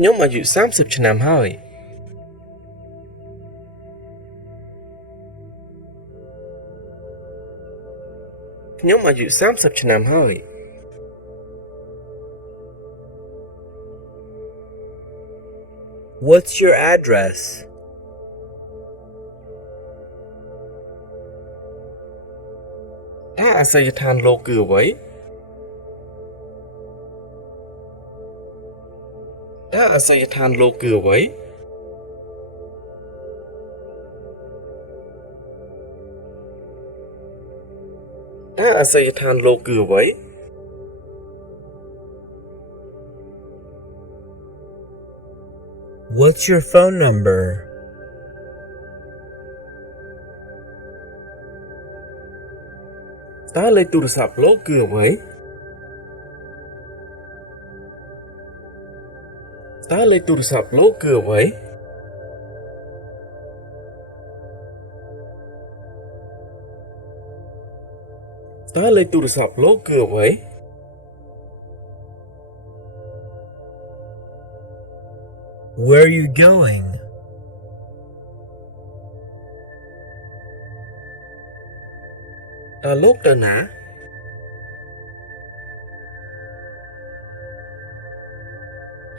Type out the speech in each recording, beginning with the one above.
ខ្ញុំអាយុ30ឆ្នាំហើយខ្ញុំអាយុ30ឆ្នាំហើយ What's your address? តើអាសយដ្ឋានលោកគឺអ្វីតើអាសយដ្ឋានលោកគឺអ្វីតើអាសយដ្ឋានលោកគឺអ្វី What's your phone number? តើលេខទូរស័ព្ទលោកគឺអ្វីតើលេខទូរស័ព្ទលោកគឺអ្វីតើលេខទូរស័ព្ទលោកគឺអ្វី Where are you going? តើលោកទៅណា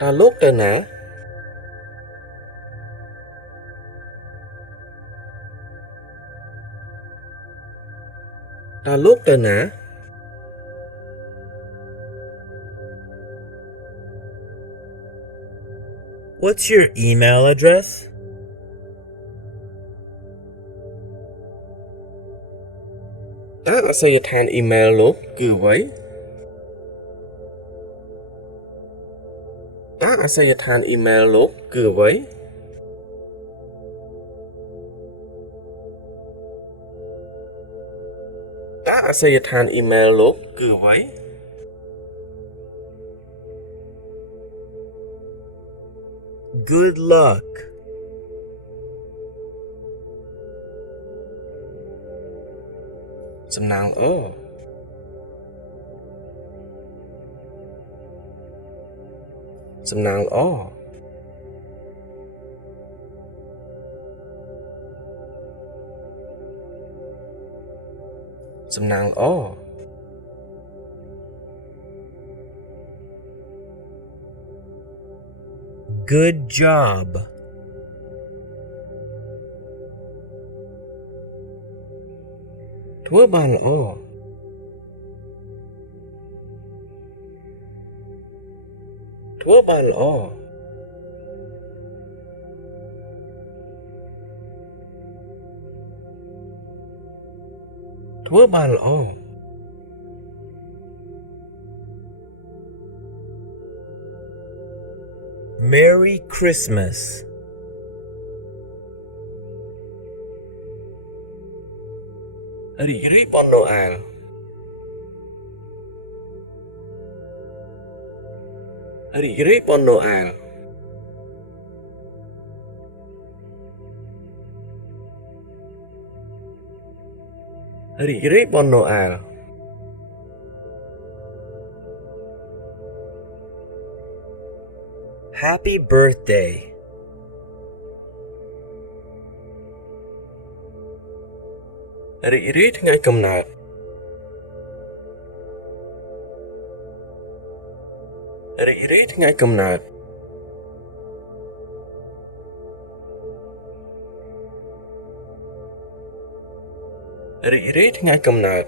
តើលោកទៅណាតើលោកទៅណា What's your email address? តើអាសយដ្ឋានអ៊ីមែលលោកគឺអ្វីតើអាសយដ្ឋានអ៊ីមែលលោកគឺអ្វីតើអាសយដ្ឋានអ៊ីមែលលោកគឺអ្វី Good luck. សំណាងល្អសំណាងល្អសំណាងល្អ Good job. ធ្វើបានល្អធ្វើបានល្អធ្វើបានល្អ Merry Christmas. រីករាយប៉ុនណូអែលរីករាយប៉ុនណូអែលរីករាយប៉ុនណូអែល Happy birthday. រីករាយថ្ងៃកំណើតរីករាយថ្ងៃកំណើតរីករាយថ្ងៃកំណើត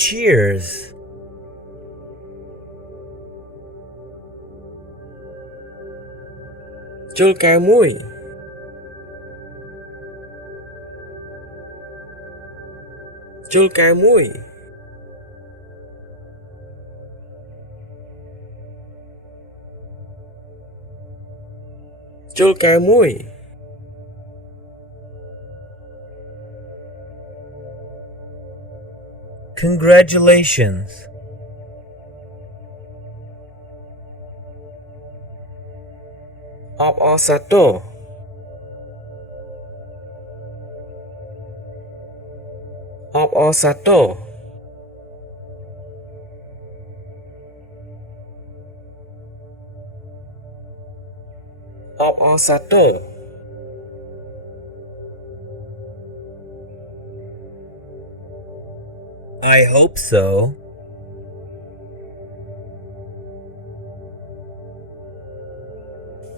Cheers. ជុលកែវមួយជុលកែវមួយជុលកែវមួយ Congratulations. អបអរសាទរអបអរសាទរ all Saturday I hope so.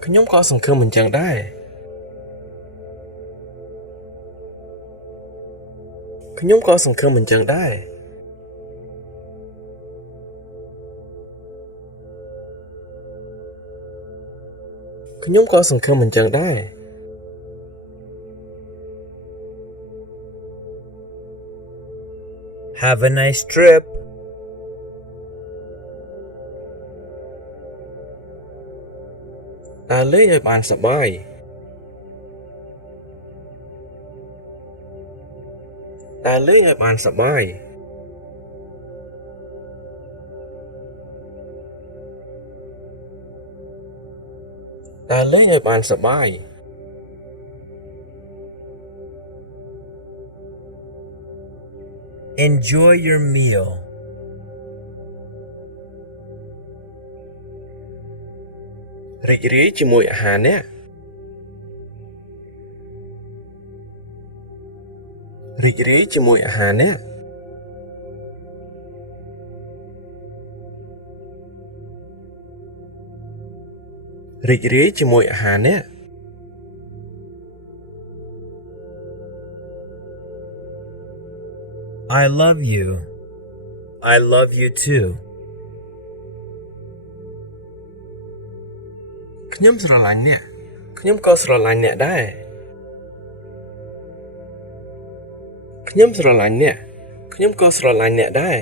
ខ្ញុំក៏សង្ឃឹមអញ្ចឹងដែរខ្ញុំក៏សង្ឃឹមអញ្ចឹងដែរខ្ញុំក៏សង្ឃឹមអញ្ចឹងដែរ Have a nice trip. ដើរលេងឲ្យបានសប្បាយដើរលេងឲ្យបានសប្បាយដើរលេងឲ្យបានសប្បាយ Enjoy your meal. រីករាយជាមួយអាហារអ្នករីករាយជាមួយអាហារអ្នករីករាយជាមួយអាហារអ្នក I love you. I love you too. ខ្ញុំស្រឡាញ់អ្នកខ្ញុំក៏ស្រឡាញ់អ្នកដែរខ្ញុំស្រឡាញ់អ្នកខ្ញុំក៏ស្រឡាញ់អ្នកដែរ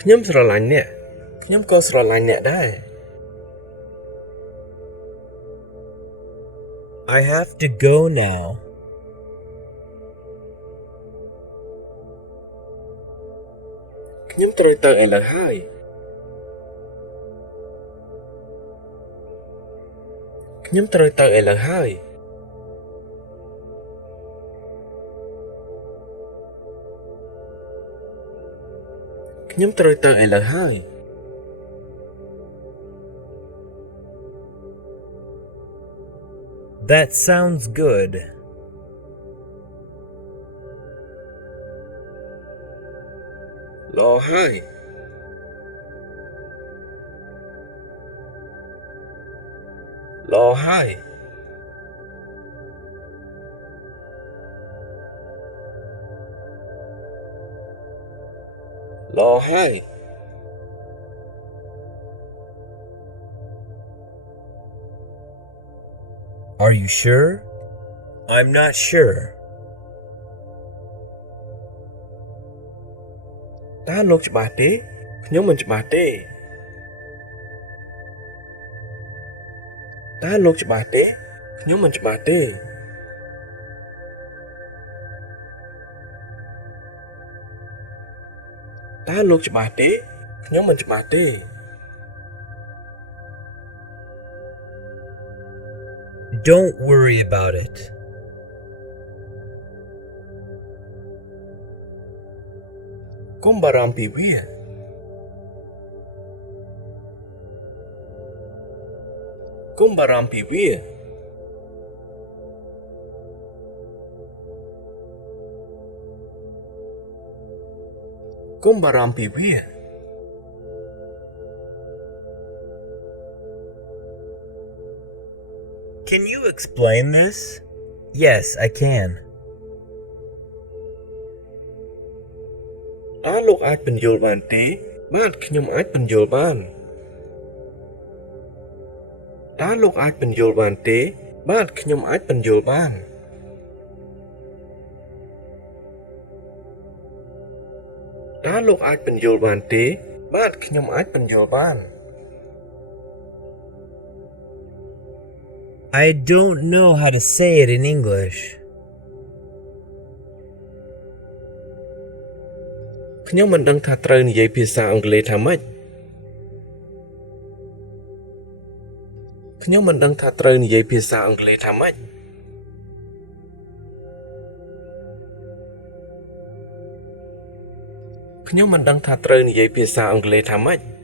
ខ្ញុំស្រឡាញ់អ្នកខ្ញុំក៏ស្រឡាញ់អ្នកដែរ I have to go now. ខ្ញុំត្រូវទៅឥឡូវហើយខ្ញុំត្រូវទៅឥឡូវហើយខ្ញុំត្រូវទៅឥឡូវហើយ That sounds good. ល្អហើយល្អហើយល្អហើយ Are you sure? I'm not sure. តើលោកច្បាស់ទេខ្ញុំមិនច្បាស់ទេតើលោកច្បាស់ទេខ្ញុំមិនច្បាស់ទេតើលោកច្បាស់ទេខ្ញុំមិនច្បាស់ទេ Don't worry about it. កុំបារម្ភពីវាកុំបារម្ភពីវាកុំបារម្ភពីវា Can you explain this? Yes, I can. តើលោកអាចពន្យល់បានទេបាទខ្ញុំអាចពន្យល់បានតើលោកអាចពន្យល់បានទេបាទខ្ញុំអាចពន្យល់បានតើលោកអាចពន្យល់បានទេបាទខ្ញុំអាចពន្យល់បាន I don't know how to say it in English. ខ្ញុំមិនដឹងថាត្រូវនិយាយភាសាអង់គ្លេសថាម៉េចខ្ញុំមិនដឹងថាត្រូវនិយាយភាសាអង់គ្លេសថាម៉េចខ្ញុំមិនដឹងថាត្រូវនិយាយភាសាអង់គ្លេសថាម៉េច